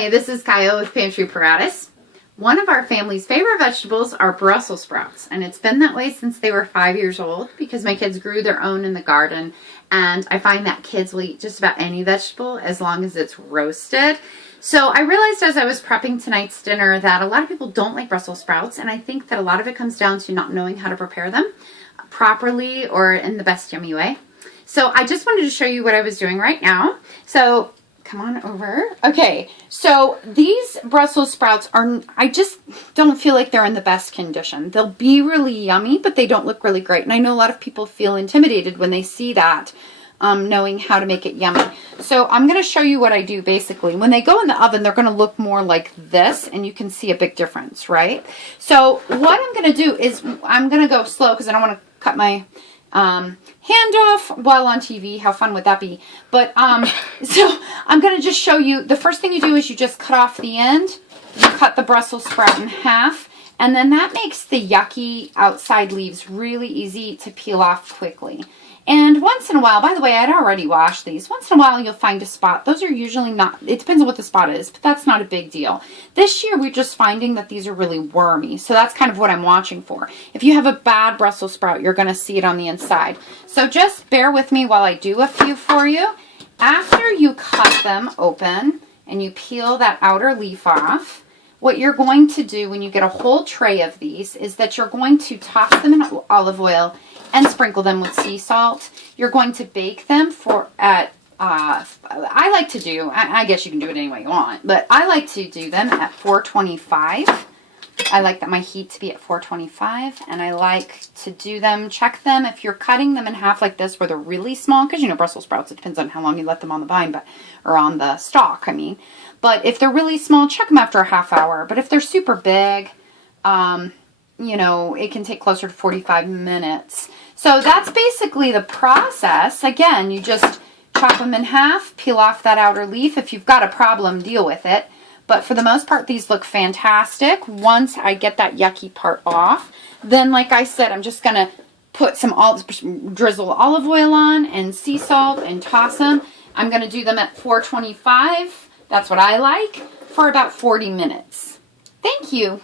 Hey, this is Kyle with Pantry Paratus. One of our family's favorite vegetables are Brussels sprouts, and it's been that way since they were 5 years old because my kids grew their own in the garden, and I find that kids will eat just about any vegetable as long as it's roasted. So I realized as I was prepping tonight's dinner that a lot of people don't like Brussels sprouts, and I think that a lot of it comes down to not knowing how to prepare them properly or in the best yummy way. So I just wanted to show you what I was doing right now. So come on over. Okay, so these Brussels sprouts are, I just don't feel like they're in the best condition. They'll be really yummy, but they don't look really great. And I know a lot of people feel intimidated when they see that, knowing how to make it yummy. So I'm going to show you what I do basically. When they go in the oven, they're going to look more like this, and you can see a big difference, right? So what I'm going to do is I'm going to go slow because I don't want to cut my hand off while on TV. How fun would that be? But so I'm going to just show you. The first thing you do is you just cut off the end. You cut the Brussels sprout in half, and then that makes the yucky outside leaves really easy to peel off quickly. And once in a while, by the way, I'd already washed these. Once in a while, you'll find a spot. Those are usually not, it depends on what the spot is, but that's not a big deal. This year, we're just finding that these are really wormy. So that's kind of what I'm watching for. If you have a bad Brussels sprout, you're going to see it on the inside. So just bear with me while I do a few for you. After you cut them open and you peel that outer leaf off, what you're going to do when you get a whole tray of these is that you're going to toss them in olive oil and sprinkle them with sea salt. You're going to bake them for I like to do, I guess you can do it any way you want, but I like to do them at 425. I like that my heat to be at 425, and I like to do them, check them if you're cutting them in half like this where they're really small, because you know Brussels sprouts, it depends on how long you let them on the vine, or on the stalk, I mean. But if they're really small, check them after a half hour. But if they're super big, you know, it can take closer to 45 minutes. So that's basically the process. Again, you just chop them in half, peel off that outer leaf. If you've got a problem, deal with it. But for the most part, these look fantastic. Once I get that yucky part off, then like I said, I'm just going to put drizzle olive oil on and sea salt and toss them. I'm going to do them at 425. That's what I like, for about 40 minutes. Thank you.